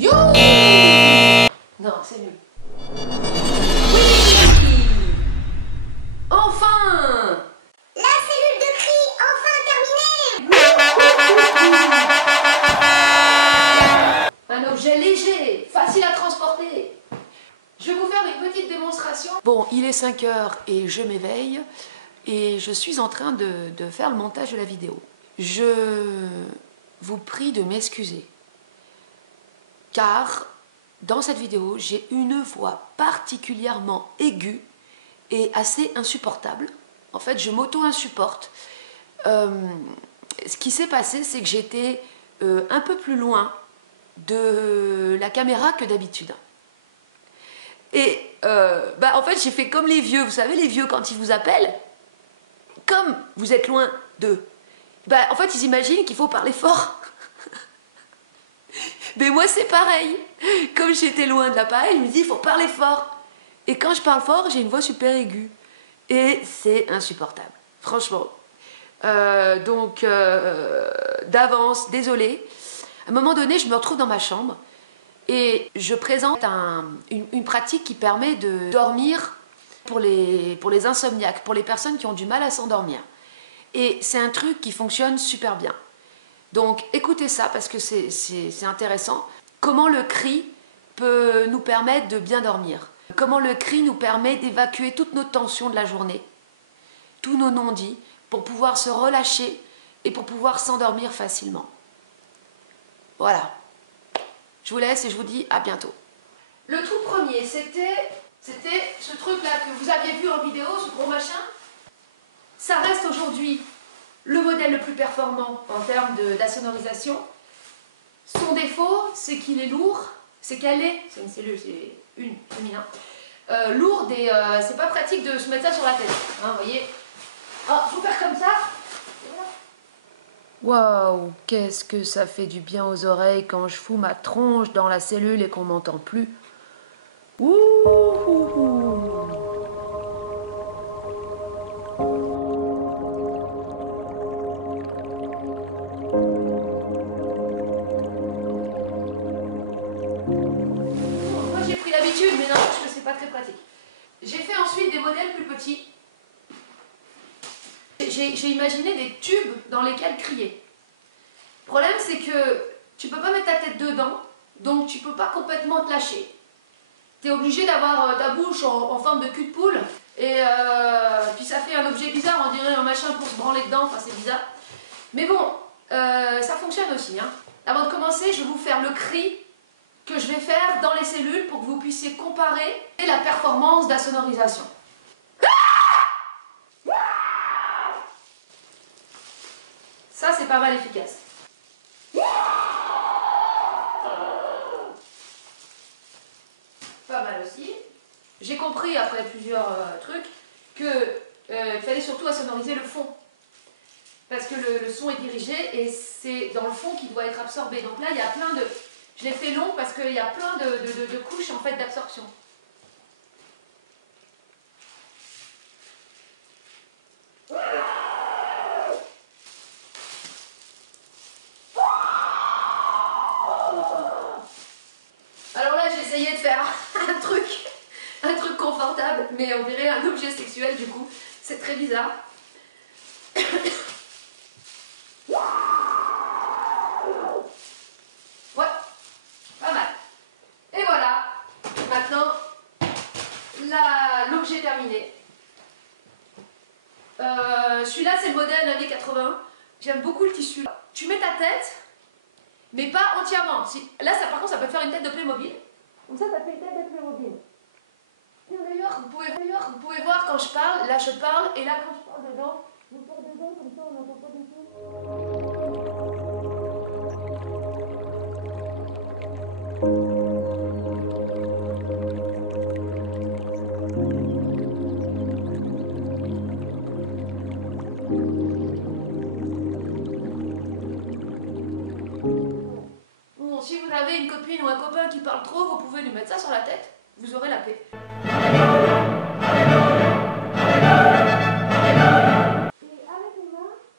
You. Non, c'est nul. Oui. Enfin. La cellule de cri, enfin terminée. Un objet léger, facile à transporter. Je vais vous faire une petite démonstration. Bon, il est 5 heures et je m'éveille et je suis en train de faire le montage de la vidéo. Je vous prie de m'excuser car dans cette vidéo, j'ai une voix particulièrement aiguë et assez insupportable. En fait, je m'auto-insupporte. Ce qui s'est passé, c'est que j'étais un peu plus loin de la caméra que d'habitude. Et en fait, j'ai fait comme les vieux. Vous savez, les vieux, quand ils vous appellent, comme vous êtes loin d'eux, en fait, ils imaginent qu'il faut parler fort. Mais moi, c'est pareil. Comme j'étais loin de l'appareil, je me dis, il faut parler fort. Et quand je parle fort, j'ai une voix super aiguë. Et c'est insupportable, franchement. D'avance, désolée. À un moment donné, je me retrouve dans ma chambre et je présente une pratique qui permet de dormir pour les insomniaques, pour les personnes qui ont du mal à s'endormir. Et c'est un truc qui fonctionne super bien. Donc écoutez ça parce que c'est intéressant. Comment le cri peut nous permettre de bien dormir. Comment le cri nous permet d'évacuer toutes nos tensions de la journée, tous nos non-dits, pour pouvoir se relâcher et pour pouvoir s'endormir facilement. Voilà. Je vous laisse et je vous dis à bientôt. Le tout premier, c'était ce truc-là que vous aviez vu en vidéo, ce gros machin. Ça reste aujourd'hui le modèle le plus performant en termes d'assonorisation. Son défaut, c'est qu'il est lourd, c'est qu'elle est, c'est une cellule, c'est une féminin, lourde et c'est pas pratique de se mettre ça sur la tête. Hein, vous voyez. Ah, faut faire comme ça. Waouh, qu'est-ce que ça fait du bien aux oreilles quand je fous ma tronche dans la cellule et qu'on m'entend plus. Ouh. Moi j'ai pris l'habitude, mais n'empêche que c'est pas très pratique. J'ai fait ensuite des modèles plus petits. J'ai imaginé des tubes dans lesquels crier. Le problème, c'est que tu peux pas mettre ta tête dedans, donc tu peux pas complètement te lâcher. Tu es obligé d'avoir ta bouche en forme de cul de poule, et puis ça fait un objet bizarre, on dirait un machin pour se branler dedans, enfin c'est bizarre. Mais bon, ça fonctionne aussi. Hein. Avant de commencer, je vais vous faire le cri que je vais faire dans les cellules pour que vous puissiez comparer la performance d'assonorisation. Ça, c'est pas mal efficace. Pas mal aussi. J'ai compris, après plusieurs trucs, qu'il fallait surtout assonoriser le fond. Parce que le son est dirigé et c'est dans le fond qu'il doit être absorbé. Donc là, il y a plein de... Je l'ai fait long parce qu'il y a plein de couches en fait, d'absorption. Alors là, j'ai essayé de faire un truc confortable, mais on dirait un objet sexuel du coup. C'est très bizarre. Ouais, pas mal. Et voilà, maintenant, l'objet terminé. Celui-là, c'est le modèle années 80. J'aime beaucoup le tissu. Tu mets ta tête, mais pas entièrement. Là, ça, par contre, ça peut faire une tête de Playmobil. Comme ça fait une tête de Playmobil. D'ailleurs, vous pouvez voir quand je parle. Là, je parle, et là, quand je parle dedans, je parle dedans, comme ça, on n'entend pas du tout. Bon, si vous avez une copine ou un copain qui parle trop, vous pouvez lui mettre ça sur la tête. Vous aurez la paix.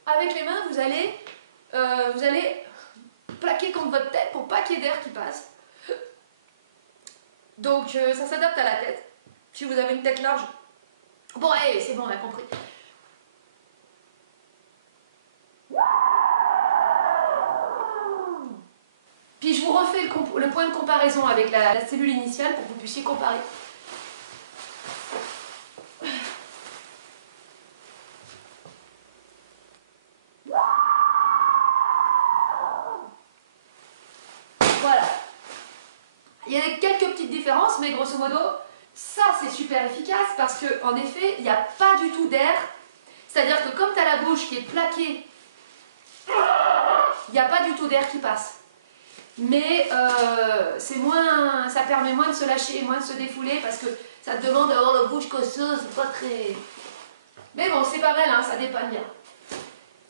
Avec les mains, vous allez plaquer contre votre tête pour pas qu'il y ait d'air qui passe. Donc ça s'adapte à la tête. Si vous avez une tête large, bon allez, c'est bon, on a compris. Puis je vous refais le point de comparaison avec la cellule initiale pour que vous puissiez comparer. Voilà. Il y a quelques petites différences, mais grosso modo, ça c'est super efficace parce qu'en effet, il n'y a pas du tout d'air. C'est-à-dire que comme tu as la bouche qui est plaquée, il n'y a pas du tout d'air qui passe. Mais ça permet moins de se lâcher, moins de se défouler parce que ça te demande d'avoir la bouche cosseuse, c'est pas très... Mais bon, c'est pas mal, hein, ça dépanne bien.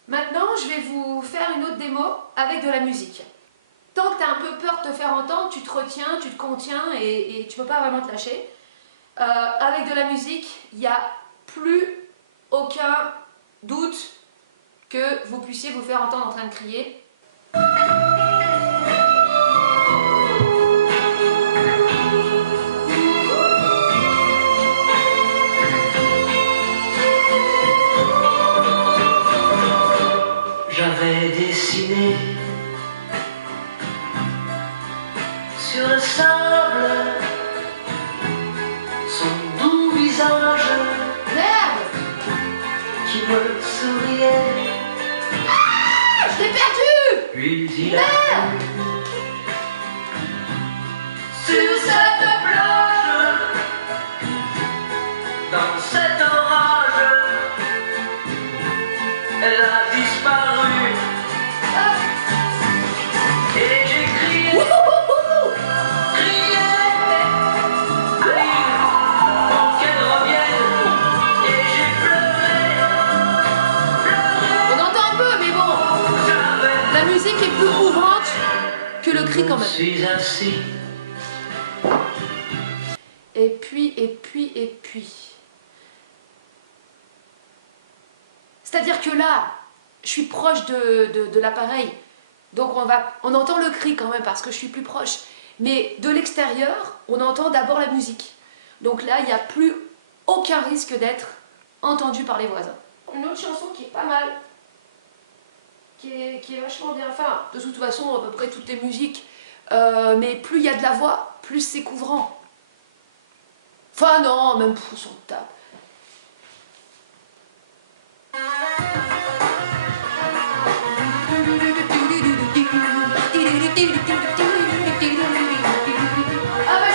Maintenant, je vais vous faire une autre démo avec de la musique. Tant que tu as un peu peur de te faire entendre, tu te retiens, tu te contiens et tu peux pas vraiment te lâcher. Avec de la musique, il n'y a plus aucun doute que vous puissiez vous faire entendre en train de crier. J'avais dessiné sur le sable son doux visage qui me souriait. Ah, je l'ai perdu! Puis il a plu sur cette plage, dans cet orage, elle a disparu. Et j'ai crié, crié, allez, pour qu'elle revienne. Et j'ai pleuré, pleuré. On entend un peu, mais bon, la musique est plus couvrante que le cri quand même. Je suis assis. Et puis. C'est-à-dire que là, je suis proche de l'appareil. Donc on entend le cri quand même parce que je suis plus proche. Mais de l'extérieur, on entend d'abord la musique. Donc là, il n'y a plus aucun risque d'être entendu par les voisins. Une autre chanson qui est pas mal, qui est vachement bien. Enfin, de toute façon, à peu près toutes les musiques. Mais plus il y a de la voix, plus c'est couvrant. Enfin non, même pour son tape. Ah bah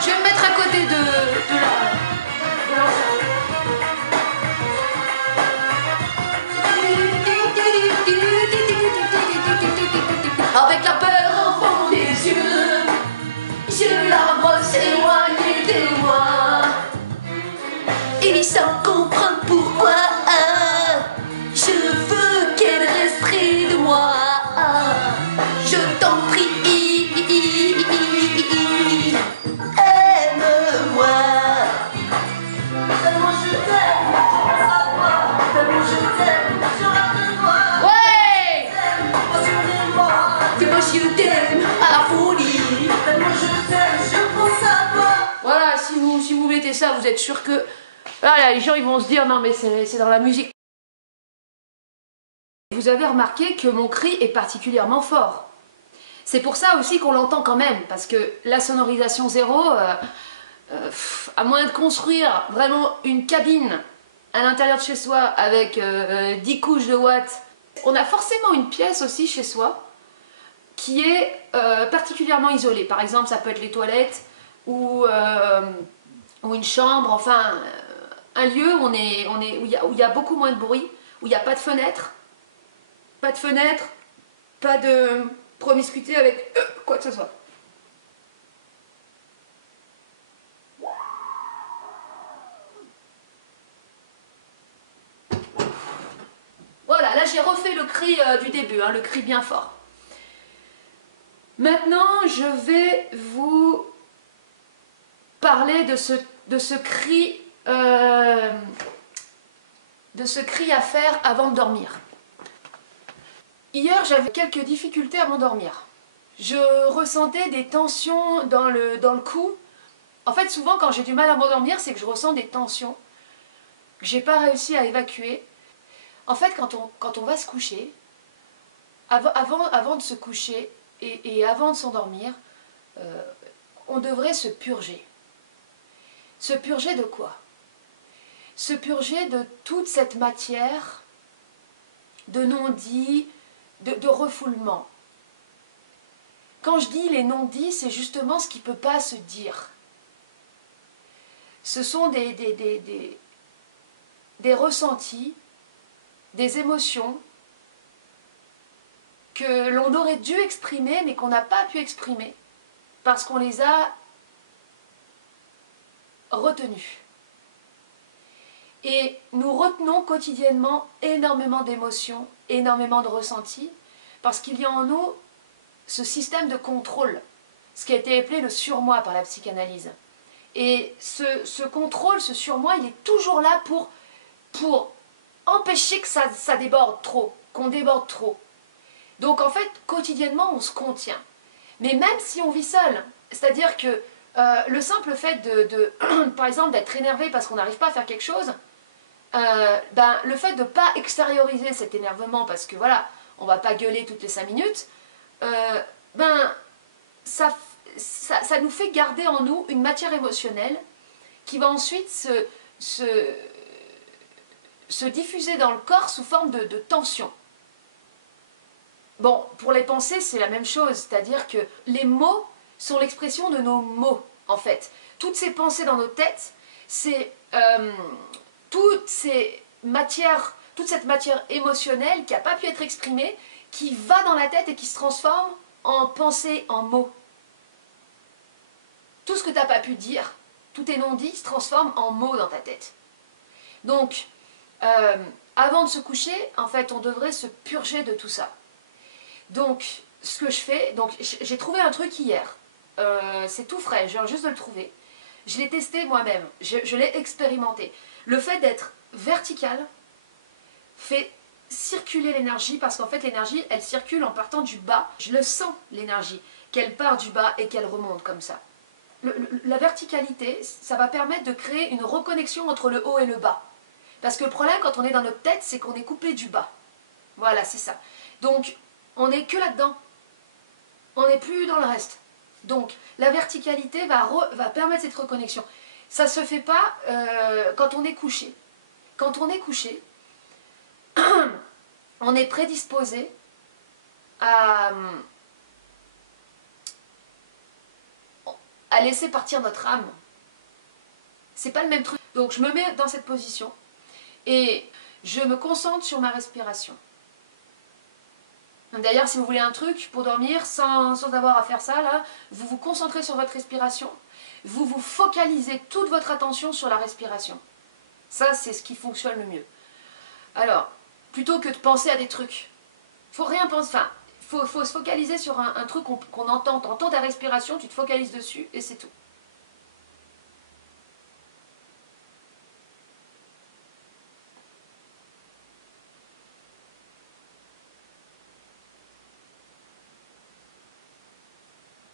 je vais me mettre à côté de l'enceinte. Avec la peur au fond des yeux, je la vois s'éloigner de moi. Et sans comprendre pourquoi, je veux qu'elle reste près de moi. Je t'en prie, aime-moi. Tellement je t'aime, tellement je t'aime, sur la voix. Ouais! Passionnément, Tellement je t'aime à la folie. tellement je t'aime, je pense à toi. Voilà, si vous mettez ça, vous êtes sûr que... Voilà, les gens ils vont se dire non mais c'est dans la musique. Vous avez remarqué que mon cri est particulièrement fort. C'est pour ça aussi qu'on l'entend quand même, parce que la sonorisation zéro, à moins de construire vraiment une cabine à l'intérieur de chez soi avec 10 couches de watts, on a forcément une pièce aussi chez soi qui est particulièrement isolée. Par exemple, ça peut être les toilettes ou une chambre, enfin un lieu où il y a beaucoup moins de bruit, où il n'y a pas de fenêtre, pas de promiscuité avec quoi que ce soit. Voilà, là j'ai refait le cri du début, hein, le cri bien fort. Maintenant, je vais vous parler de ce cri à faire avant de dormir. Hier, j'avais quelques difficultés à m'endormir. Je ressentais des tensions dans le cou En fait, souvent, quand j'ai du mal à m'endormir, c'est que je ressens des tensions que j'ai pas réussi à évacuer. En fait, quand on va se coucher, avant de se coucher et avant de s'endormir, on devrait se purger. Se purger de quoi? Se purger de toute cette matière de non-dits, de refoulement. Quand je dis les non-dits, c'est justement ce qui ne peut pas se dire. Ce sont des ressentis, des émotions que l'on aurait dû exprimer mais qu'on n'a pas pu exprimer parce qu'on les a retenus. Et nous retenons quotidiennement énormément d'émotions, énormément de ressentis parce qu'il y a en nous ce système de contrôle, ce qui a été appelé le surmoi par la psychanalyse. Et ce contrôle, ce surmoi, il est toujours là pour empêcher que ça déborde trop, qu'on déborde trop. Donc en fait, quotidiennement, on se contient. Mais même si on vit seul, c'est-à-dire que le simple fait par exemple, d'être énervé parce qu'on n'arrive pas à faire quelque chose, le fait de ne pas extérioriser cet énervement, parce que voilà, on ne va pas gueuler toutes les 5 minutes, ça nous fait garder en nous une matière émotionnelle qui va ensuite se diffuser dans le corps sous forme de tension. Bon, pour les pensées, c'est la même chose, c'est-à-dire que les mots sont l'expression de nos mots, en fait. Toutes ces pensées dans nos têtes, c'est toute cette matière émotionnelle qui n'a pas pu être exprimée, qui va dans la tête et qui se transforme en pensée, en mots. Tout ce que tu n'as pas pu dire, tous tes non-dits se transforment en mots dans ta tête. Donc, avant de se coucher, en fait, on devrait se purger de tout ça. Donc, ce que je fais, j'ai trouvé un truc hier. C'est tout frais, je viens juste de le trouver. Je l'ai testé moi-même, je l'ai expérimenté. Le fait d'être vertical fait circuler l'énergie, parce qu'en fait l'énergie, elle circule en partant du bas. Je le sens, l'énergie, qu'elle part du bas et qu'elle remonte comme ça. La verticalité, ça va permettre de créer une reconnexion entre le haut et le bas. Parce que le problème quand on est dans notre tête, c'est qu'on est coupé du bas. Voilà, c'est ça. Donc, on n'est que là-dedans. On n'est plus dans le reste. Donc, la verticalité va permettre cette reconnexion. Ça ne se fait pas quand on est couché. Quand on est couché, on est prédisposé à laisser partir notre âme. C'est pas le même truc. Donc, je me mets dans cette position et je me concentre sur ma respiration. D'ailleurs, si vous voulez un truc pour dormir sans avoir à faire ça, là, vous vous concentrez sur votre respiration, vous vous focalisez toute votre attention sur la respiration. Ça, c'est ce qui fonctionne le mieux. Alors, plutôt que de penser à des trucs, faut rien penser, enfin, faut se focaliser sur un truc qu'on entend. Tu entends ta respiration, tu te focalises dessus et c'est tout.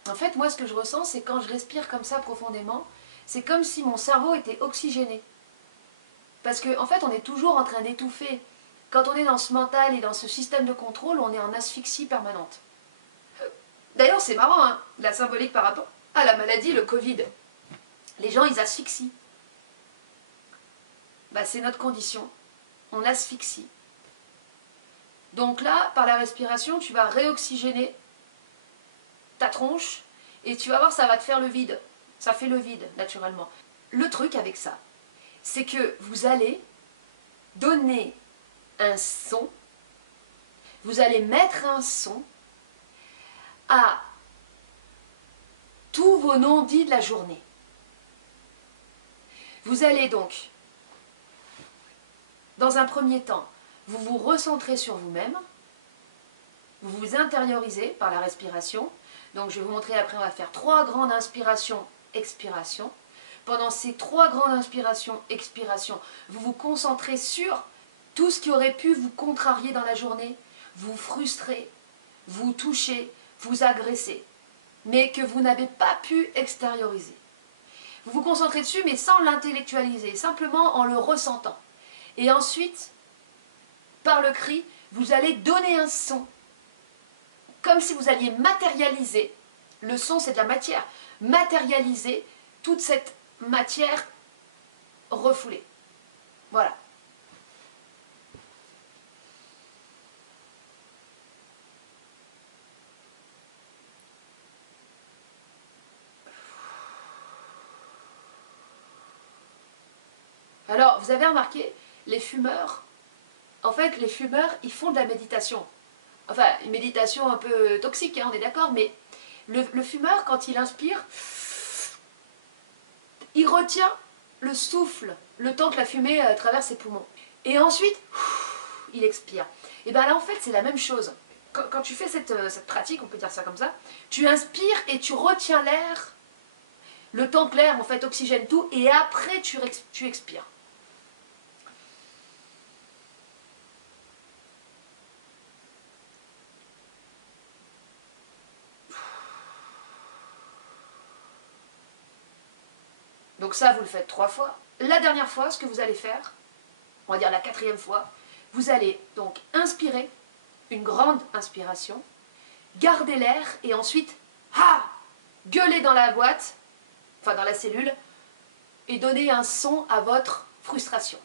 En fait, moi, ce que je ressens, c'est quand je respire comme ça profondément, c'est comme si mon cerveau était oxygéné. Parce qu'en fait, on est toujours en train d'étouffer. Quand on est dans ce mental et dans ce système de contrôle, on est en asphyxie permanente. D'ailleurs, c'est marrant, hein, la symbolique par rapport à la maladie, le Covid. Les gens, ils asphyxient. C'est notre condition. On asphyxie. Donc là, par la respiration, tu vas réoxygéner ta tronche et tu vas voir, ça va te faire le vide. Ça fait le vide, naturellement. Le truc avec ça, c'est que vous allez donner un son, vous allez mettre un son à tous vos non-dits de la journée. Vous allez donc, dans un premier temps, vous vous recentrez sur vous-même, vous vous intériorisez par la respiration. Donc je vais vous montrer après, on va faire 3 grandes inspirations, expirations. Pendant ces 3 grandes inspirations, expirations, vous vous concentrez sur tout ce qui aurait pu vous contrarier dans la journée, vous frustrer, vous toucher, vous agresser, mais que vous n'avez pas pu extérioriser. Vous vous concentrez dessus, mais sans l'intellectualiser, simplement en le ressentant. Et ensuite, par le cri, vous allez donner un son, comme si vous alliez matérialiser. Le son, c'est de la matière. Matérialiser toute cette matière refoulée. Voilà. Alors, vous avez remarqué, les fumeurs, en fait, les fumeurs, ils font de la méditation. Enfin, une méditation un peu toxique, hein, on est d'accord, mais le fumeur, quand il inspire, il retient le souffle, le temps que la fumée traverse ses poumons. Et ensuite, il expire. Et bien là, en fait, c'est la même chose. Quand tu fais cette pratique, on peut dire ça comme ça, tu inspires et tu retiens l'air, le temps que l'air, en fait, oxygène tout, et après, tu expires. Donc ça, vous le faites 3 fois. La dernière fois, ce que vous allez faire, on va dire la 4e fois, vous allez donc inspirer, une grande inspiration, garder l'air et ensuite, gueuler dans la boîte, enfin dans la cellule, et donner un son à votre frustration.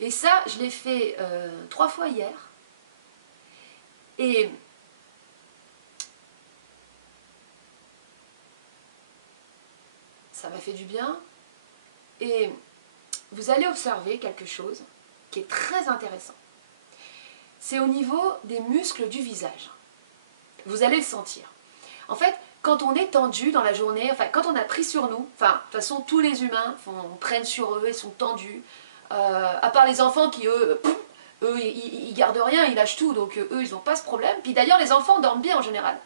Et ça, je l'ai fait 3 fois hier. Et ça m'a fait du bien. Et vous allez observer quelque chose qui est très intéressant. C'est au niveau des muscles du visage. Vous allez le sentir. En fait, quand on est tendu dans la journée, enfin quand on a pris sur nous, enfin de toute façon tous les humains prennent sur eux et sont tendus, à part les enfants qui eux ils gardent rien, ils lâchent tout, donc eux ils n'ont pas ce problème. Puis d'ailleurs les enfants dorment bien en général.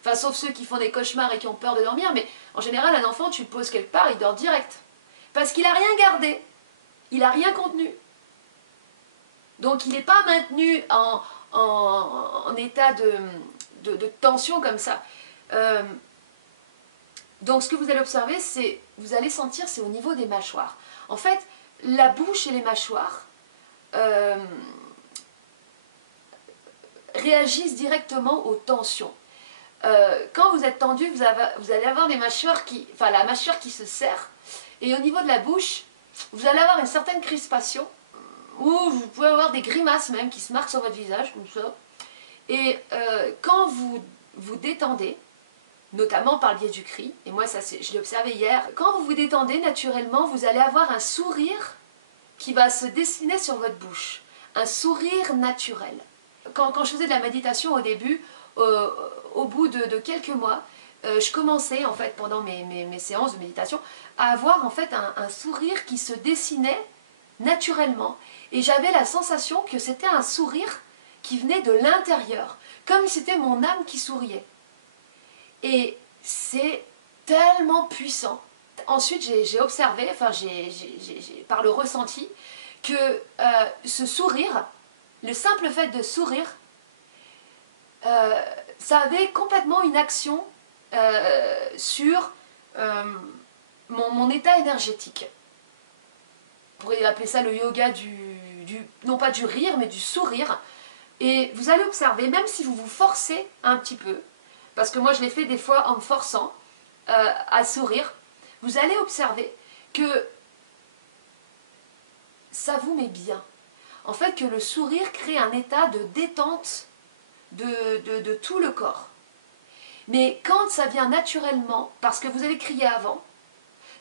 Enfin sauf ceux qui font des cauchemars et qui ont peur de dormir, mais en général un enfant tu le poses quelque part, il dort direct. Parce qu'il n'a rien gardé, il n'a rien contenu. Donc il n'est pas maintenu en état de tension comme ça. Donc ce que vous allez observer, c'est, vous allez sentir, c'est au niveau des mâchoires. En fait, la bouche et les mâchoires réagissent directement aux tensions. Quand vous êtes tendu, vous allez avoir des mâchoires qui, enfin la mâchoire qui se serre, et au niveau de la bouche, vous allez avoir une certaine crispation, ou vous pouvez avoir des grimaces même qui se marquent sur votre visage, comme ça. Et quand vous vous détendez, notamment par le biais du cri, et moi ça je l'ai observé hier, quand vous vous détendez naturellement, vous allez avoir un sourire qui va se dessiner sur votre bouche, un sourire naturel. Quand je faisais de la méditation au début, au bout de quelques mois, je commençais en fait pendant mes séances de méditation à avoir en fait un sourire qui se dessinait naturellement, et j'avais la sensation que c'était un sourire qui venait de l'intérieur, comme si c'était mon âme qui souriait. Et c'est tellement puissant. Ensuite, j'ai observé, enfin, par le ressenti, que ce sourire, le simple fait de sourire, ça avait complètement une action sur mon état énergétique. On pourrait appeler ça le yoga non pas du rire, mais du sourire. Et vous allez observer, même si vous vous forcez un petit peu, parce que moi je l'ai fait des fois en me forçant à sourire, vous allez observer que ça vous met bien. En fait, que le sourire crée un état de détente de tout le corps. Mais quand ça vient naturellement, parce que vous avez crié avant,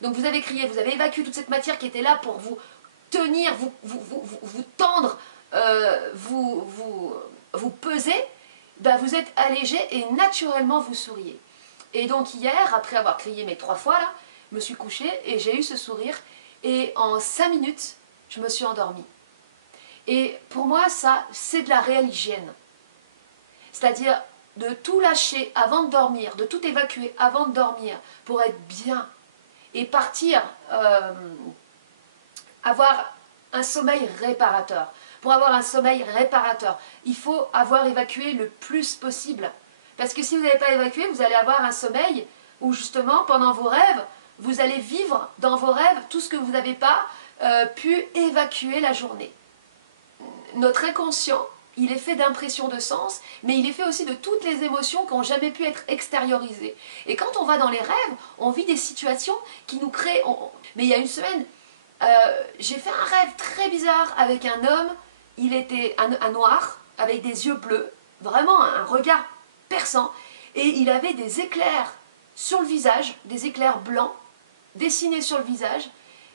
donc vous avez crié, vous avez évacué toute cette matière qui était là pour vous tenir, vous tendre, vous peser, ben vous êtes allégé et naturellement vous souriez. Et donc hier, après avoir crié mes 3 fois là, je me suis couchée et j'ai eu ce sourire, et en 5 minutes, je me suis endormie. Et pour moi, ça, c'est de la réelle hygiène. C'est-à-dire, de tout lâcher avant de dormir, de tout évacuer avant de dormir pour être bien et partir avoir un sommeil réparateur. Pour avoir un sommeil réparateur, il faut avoir évacué le plus possible. Parce que si vous n'avez pas évacué, vous allez avoir un sommeil où justement, pendant vos rêves, vous allez vivre dans vos rêves tout ce que vous n'avez pas pu évacuer la journée. Notre inconscient, il est fait d'impressions de sens, mais il est fait aussi de toutes les émotions qui n'ont jamais pu être extériorisées. Et quand on va dans les rêves, on vit des situations qui nous créent... Mais il y a une semaine, j'ai fait un rêve très bizarre avec un homme. Il était un noir, avec des yeux bleus, vraiment un regard perçant, et il avait des éclairs sur le visage, des éclairs blancs, dessinés sur le visage,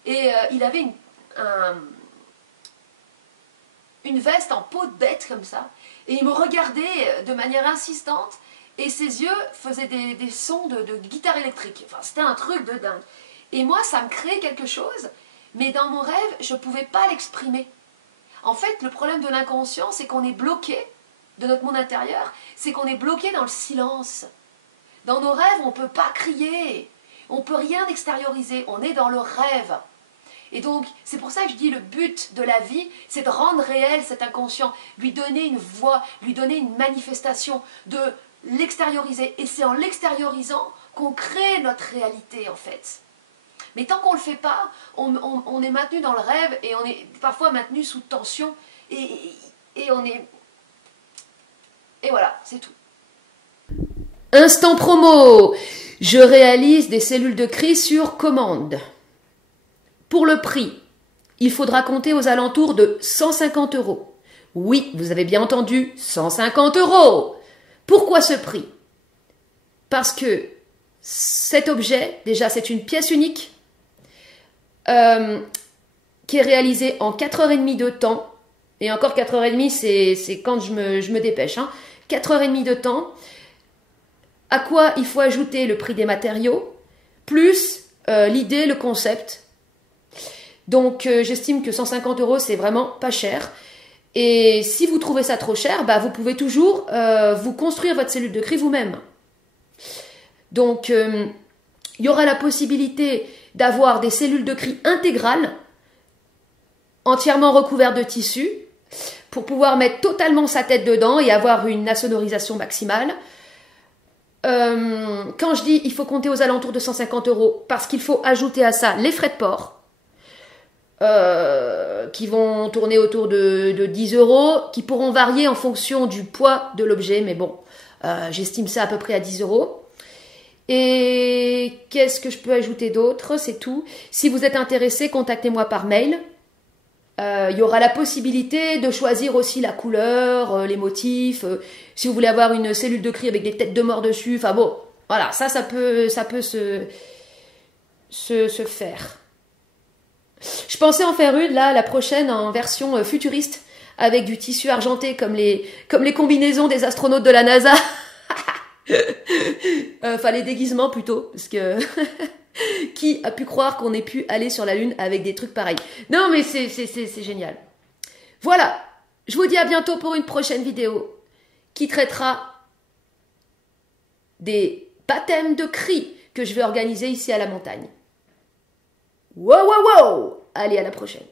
et il avait une veste en peau de bête comme ça, et il me regardait de manière insistante, et ses yeux faisaient des sons de guitare électrique. Enfin, c'était un truc de dingue. Et moi, ça me créait quelque chose, mais dans mon rêve, je ne pouvais pas l'exprimer. En fait, le problème de l'inconscient, c'est qu'on est bloqué, de notre monde intérieur, c'est qu'on est bloqué dans le silence. Dans nos rêves, on ne peut pas crier, on ne peut rien extérioriser, on est dans le rêve. Et donc, c'est pour ça que je dis le but de la vie, c'est de rendre réel cet inconscient, lui donner une voix, lui donner une manifestation, de l'extérioriser. Et c'est en l'extériorisant qu'on crée notre réalité, en fait. Mais tant qu'on ne le fait pas, on est maintenu dans le rêve et on est parfois maintenu sous tension et on est... Et voilà, c'est tout. Instant promo! Je réalise des cellules de cri sur commande. Pour le prix, il faudra compter aux alentours de 150 €. Oui, vous avez bien entendu, 150 €. Pourquoi ce prix? Parce que cet objet, déjà c'est une pièce unique, qui est réalisée en 4h30 de temps, et encore 4h30 c'est quand je me dépêche, hein. 4h30 de temps, à quoi il faut ajouter le prix des matériaux, plus l'idée, le concept. Donc j'estime que 150 € c'est vraiment pas cher. Et si vous trouvez ça trop cher, bah, vous pouvez toujours vous construire votre cellule de cri vous-même. Donc il y aura la possibilité d'avoir des cellules de cri intégrales, entièrement recouvertes de tissu, pour pouvoir mettre totalement sa tête dedans et avoir une insonorisation maximale. Quand je dis il faut compter aux alentours de 150 €, parce qu'il faut ajouter à ça les frais de port, qui vont tourner autour de 10 €, qui pourront varier en fonction du poids de l'objet, mais bon, j'estime ça à peu près à 10 €. Et qu'est-ce que je peux ajouter d'autre? C'est tout. Si vous êtes intéressé, contactez-moi par mail. Il y aura la possibilité de choisir aussi la couleur, les motifs. Si vous voulez avoir une cellule de cri avec des têtes de mort dessus, enfin bon, voilà, ça peut se faire. Je pensais en faire une, là, la prochaine, en version futuriste, avec du tissu argenté, comme les combinaisons des astronautes de la NASA. Enfin, les déguisements plutôt, parce que qui a pu croire qu'on ait pu aller sur la Lune avec des trucs pareils? Non, mais c'est génial. Voilà, je vous dis à bientôt pour une prochaine vidéo qui traitera des baptêmes de cris que je vais organiser ici à la montagne. Wow, wow, wow! Allez, à la prochaine.